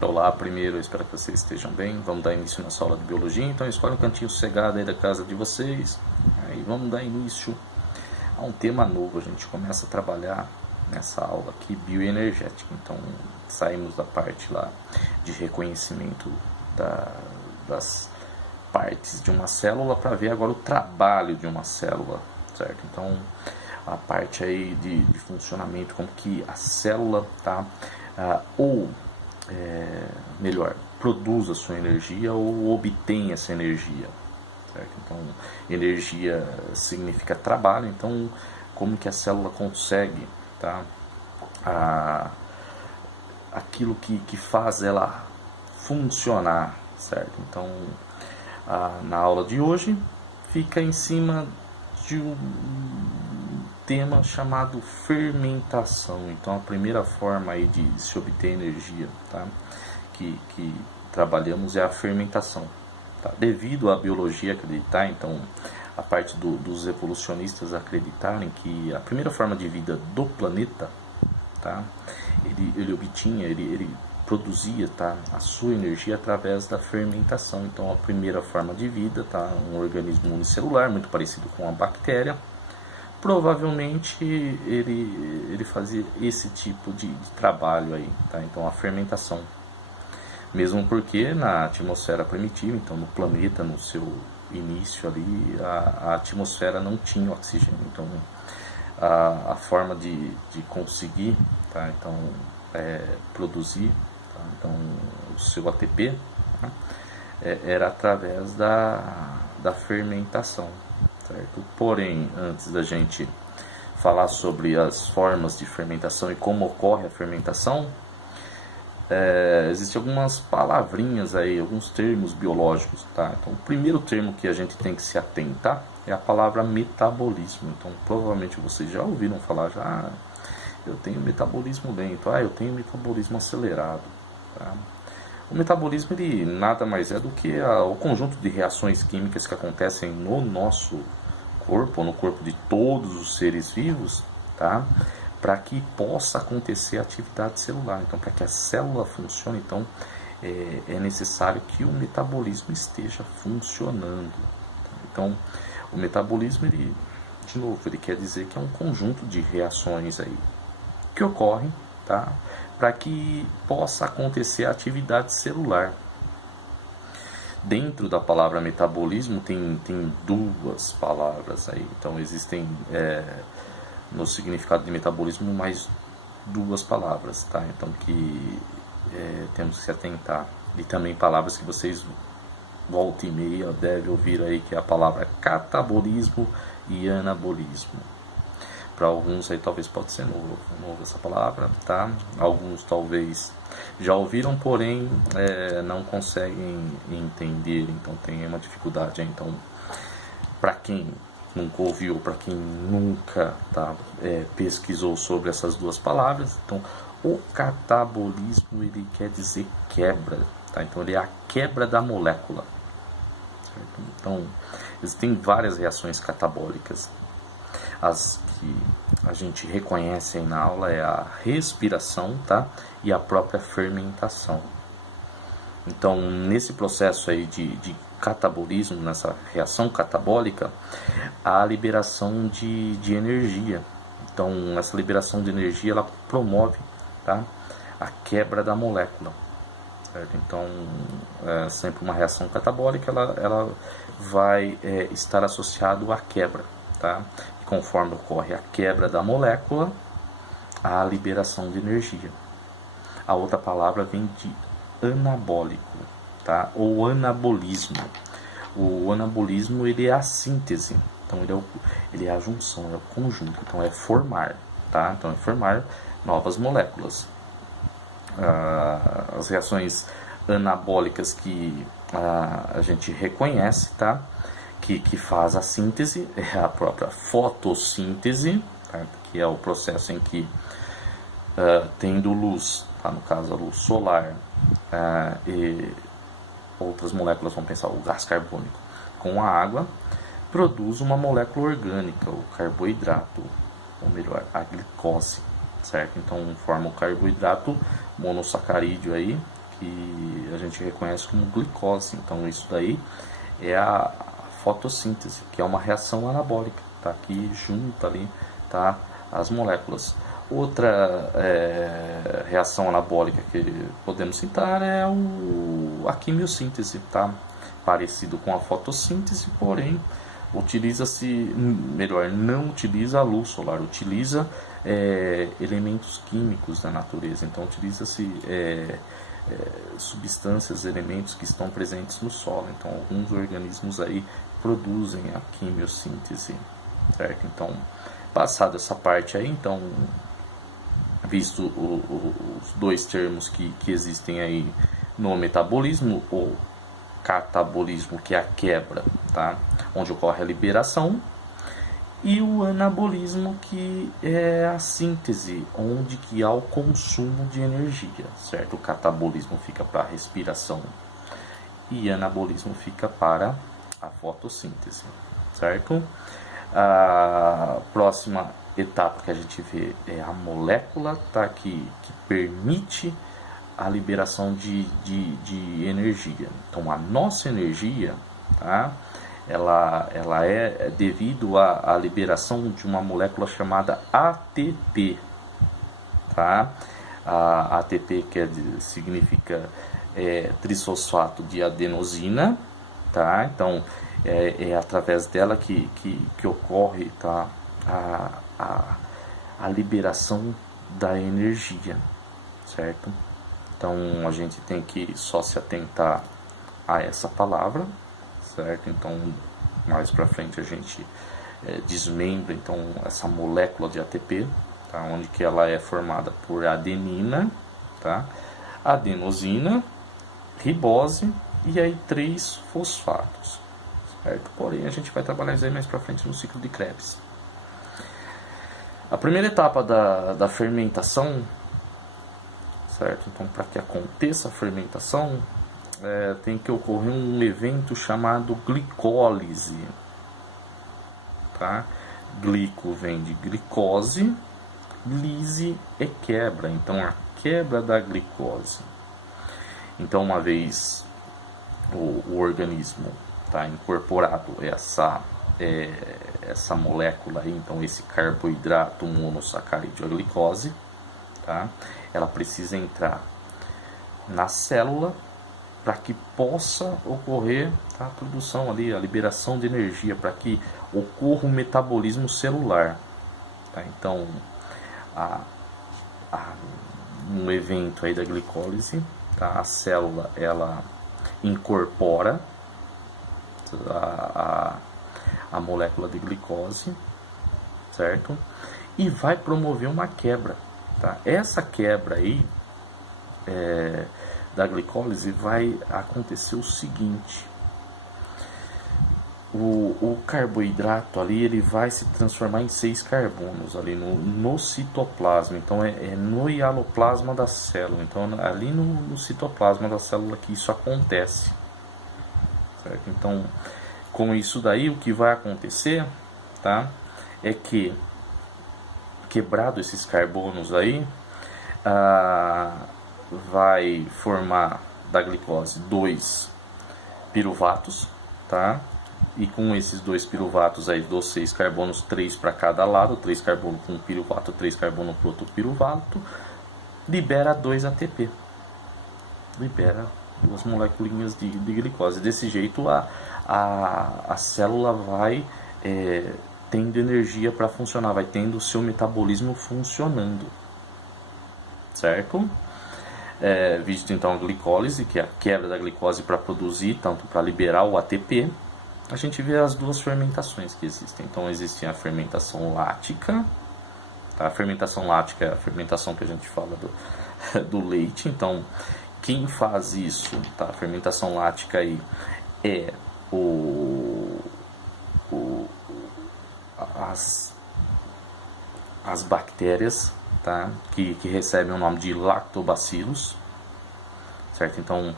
Olá, primeiro, eu espero que vocês estejam bem. Vamos dar início na sua aula de biologia, então escolhe um cantinho sossegado aí da casa de vocês. Aí vamos dar início a um tema novo. A gente começa a trabalhar nessa aula aqui bioenergética. Então saímos da parte lá de reconhecimento das partes de uma célula para ver agora o trabalho de uma célula, certo? Então a parte aí de funcionamento, como que a célula tá melhor, produz a sua energia ou obtém essa energia, certo? Então, energia significa trabalho, então como que a célula consegue, tá? Aquilo que faz ela funcionar, certo? Então, na aula de hoje fica em cima de um tema chamado fermentação. Então a primeira forma aí de se obter energia, tá? que trabalhamos é a fermentação, tá? Devido à biologia acreditar, então a parte dos evolucionistas acreditarem que a primeira forma de vida do planeta, tá? ele produzia, tá, a sua energia através da fermentação. Então a primeira forma de vida, tá, um organismo unicelular muito parecido com a bactéria. Provavelmente ele fazia esse tipo de trabalho aí, tá? Então a fermentação, mesmo porque na atmosfera primitiva, então no planeta, no seu início ali, a atmosfera não tinha oxigênio. Então a forma de conseguir, tá? Então produzir, tá? Então o seu ATP, tá? Era através da fermentação, certo? Porém, antes da gente falar sobre as formas de fermentação e como ocorre a fermentação, existem algumas palavrinhas aí, alguns termos biológicos, tá? Então, o primeiro termo que a gente tem que se atentar é a palavra metabolismo. Então, provavelmente vocês já ouviram falar, eu tenho metabolismo lento, eu tenho metabolismo acelerado, tá? O metabolismo, ele nada mais é do que o conjunto de reações químicas que acontecem no nosso corpo, no corpo de todos os seres vivos, tá? Para que possa acontecer a atividade celular. Então, para que a célula funcione, então é necessário que o metabolismo esteja funcionando. Então, o metabolismo, ele, de novo, ele quer dizer que é um conjunto de reações aí que ocorrem, tá? Para que possa acontecer a atividade celular. Dentro da palavra metabolismo tem duas palavras aí. Então existem no significado de metabolismo mais duas palavras, tá? Então que temos que se atentar. E também palavras que vocês volta e meia devem ouvir aí, que é a palavra catabolismo e anabolismo. Para alguns aí talvez pode ser novo essa palavra, tá? Alguns talvez já ouviram, porém não conseguem entender, então tem uma dificuldade aí. Então, para quem nunca ouviu, para quem nunca pesquisou sobre essas duas palavras, então o catabolismo, ele quer dizer quebra, tá? Então ele é a quebra da molécula, certo? Então existem várias reações catabólicas. As que a gente reconhece aí na aula é a respiração, tá? E a própria fermentação. Então, nesse processo aí de catabolismo, nessa reação catabólica, há a liberação de energia. Então, essa liberação de energia, ela promove, tá, a quebra da molécula, certo? Então, sempre uma reação catabólica, ela vai estar associado à quebra, tá? Conforme ocorre a quebra da molécula, há a liberação de energia. A outra palavra vem de anabólico, tá? Ou anabolismo. O anabolismo, ele é a síntese. Então ele é a junção, é o conjunto. Então é formar, tá? Então é formar novas moléculas. As reações anabólicas que a gente reconhece, tá? Que faz a síntese é a própria fotossíntese, tá? Que é o processo em que, tendo luz, tá? No caso a luz solar, e outras moléculas, vamos pensar o gás carbônico, com a água, produz uma molécula orgânica, o carboidrato, ou melhor, a glicose, certo? Então forma o carboidrato monossacarídeo aí, que a gente reconhece como glicose. Então isso daí é a fotossíntese, que é uma reação anabólica, tá? Que junta ali, tá, as moléculas. Outra reação anabólica que podemos citar é a quimiossíntese, tá? Parecido com a fotossíntese, porém utiliza-se, melhor, não utiliza a luz solar, utiliza elementos químicos da natureza. Então utiliza-se substâncias, elementos que estão presentes no solo. Então alguns organismos aí produzem a quimiossíntese, certo? Então, passado essa parte aí, então, visto os dois termos que existem aí no metabolismo, o catabolismo, que é a quebra, tá? Onde ocorre a liberação, e o anabolismo, que é a síntese, onde que há o consumo de energia, certo? O catabolismo fica para a respiração e anabolismo fica para a fotossíntese, certo? A próxima etapa que a gente vê é a molécula, tá? Que permite a liberação de energia. Então a nossa energia, tá? Ela é devido à liberação de uma molécula chamada ATP, tá? A ATP significa trifosfato de adenosina, tá? Então é através dela que ocorre, tá, a liberação da energia, certo? Então a gente tem que só se atentar a essa palavra, certo? Então mais para frente a gente desmembra então essa molécula de ATP, tá? Onde que ela é formada por adenina, tá? Adenosina, ribose e aí 3 fosfatos, certo? Porém a gente vai trabalhar isso aí mais para frente no ciclo de Krebs. A primeira etapa da fermentação, certo? Então, para que aconteça a fermentação, tem que ocorrer um evento chamado glicólise, tá? Glico vem de glicose, lise é quebra, então a quebra da glicose. Então, uma vez o organismo está incorporado essa molécula aí, então esse carboidrato monossacárido, a glicose, tá? Ela precisa entrar na célula para que possa ocorrer a produção ali, a liberação de energia, para que ocorra o metabolismo celular, tá? Então, no evento aí da glicólise, tá? A célula ela incorpora a molécula de glicose, certo? E vai promover uma quebra, tá? Essa quebra aí da glicólise vai acontecer o seguinte: o carboidrato ali ele vai se transformar em 6 carbonos ali no citoplasma. Então é no hialoplasma da célula. Então ali no citoplasma da célula que isso acontece, certo? Então com isso daí o que vai acontecer, tá? É que quebrado esses carbonos aí, vai formar da glicose 2 piruvatos, tá? E com esses 2 piruvatos aí, dos 6 carbonos, 3 para cada lado, 3 carbono para um piruvato, 3 carbono para outro piruvato, libera 2 ATP, libera 2 moléculas de glicose. Desse jeito a célula vai tendo energia para funcionar, vai tendo o seu metabolismo funcionando, certo? Visto então a glicólise, que é a quebra da glicose para produzir, tanto para liberar o ATP, a gente vê as duas fermentações que existem. Então existe a fermentação lática, tá? A fermentação lática é a fermentação que a gente fala do leite. Então quem faz isso, tá? A fermentação lática aí é as bactérias, tá? Que recebem o nome de lactobacillus, certo? Então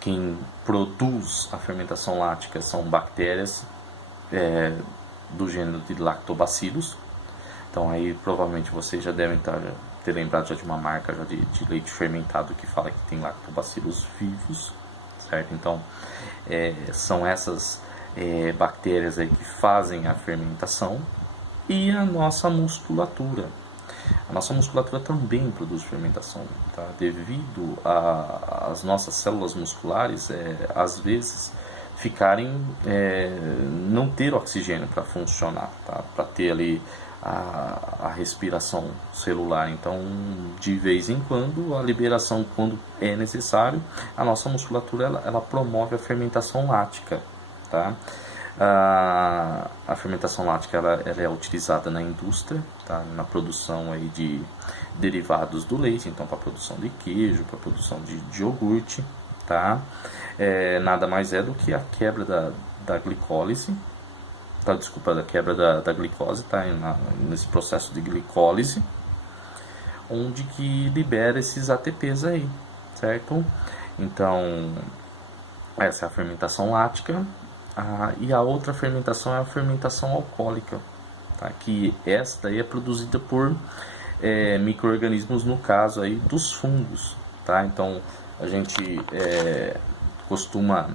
quem produz a fermentação lática são bactérias do gênero de lactobacillus. Então aí provavelmente vocês já devem estar ter lembrado já de uma marca já de leite fermentado que fala que tem lactobacilos vivos, certo? Então, são essas bactérias aí que fazem a fermentação. E a nossa musculatura. A nossa musculatura também produz fermentação, tá? Devido às nossas células musculares, às vezes, não ter oxigênio para funcionar, tá? Para ter ali a respiração celular. Então, de vez em quando, a liberação, quando é necessário, a nossa musculatura ela promove a fermentação lática, tá? A fermentação lática ela é utilizada na indústria, tá? Na produção aí de derivados do leite, então para a produção de queijo, para a produção de iogurte, tá? Nada mais é do que a quebra da glicólise, tá? Desculpa, da quebra da glicose, tá? Nesse processo de glicólise, onde que libera esses ATPs aí, certo? Então, essa é a fermentação lática. E a outra fermentação é a fermentação alcoólica, tá? Que essa daí é produzida por micro-organismos, no caso aí dos fungos, tá? Então a gente costuma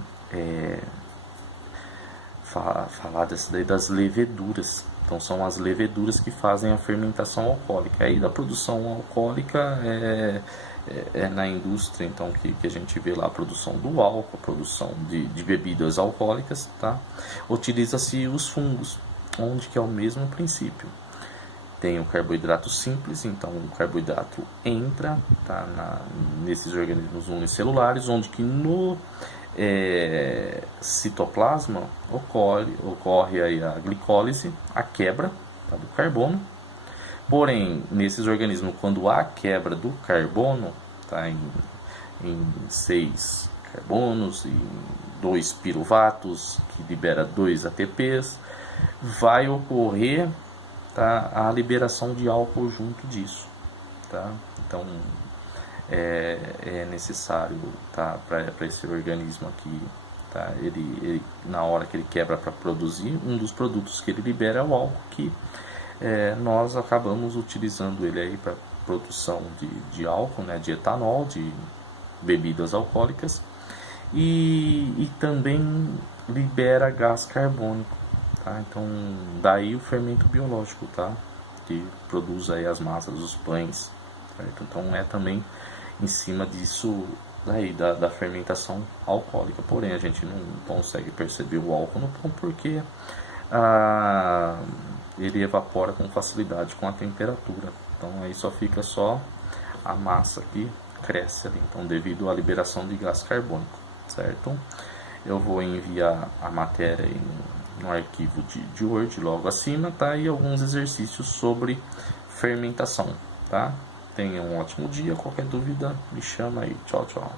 falar dessa daí das leveduras. Então são as leveduras que fazem a fermentação alcoólica. Aí da produção alcoólica na indústria, então que a gente vê lá a produção do álcool, a produção de bebidas alcoólicas, tá? Utiliza-se os fungos, onde que é o mesmo princípio. Tem o carboidrato simples, então o carboidrato entra, tá, nesses organismos unicelulares, onde que no citoplasma ocorre aí a glicólise, a quebra, tá, do carbono. Porém, nesses organismos, quando há quebra do carbono, tá, em 6 carbonos e 2 piruvatos, que libera 2 ATPs, vai ocorrer, tá, a liberação de álcool junto disso, tá? Então, é necessário, tá, para esse organismo aqui, tá, ele, na hora que ele quebra para produzir, um dos produtos que ele libera é o álcool, que nós acabamos utilizando ele aí para produção de álcool, né, de etanol, de bebidas alcoólicas, e também libera gás carbônico, tá? Então daí o fermento biológico, tá, que produz aí as massas, os pães, certo? Então também em cima disso daí da fermentação alcoólica. Porém a gente não consegue perceber o álcool no pão porque ele evapora com facilidade com a temperatura. Então aí só fica só a massa que cresce ali, então devido à liberação de gás carbônico, certo? Eu vou enviar a matéria aí no arquivo de Word logo acima, tá? E alguns exercícios sobre fermentação, tá? Tenha um ótimo dia, qualquer dúvida me chama aí. Tchau, tchau.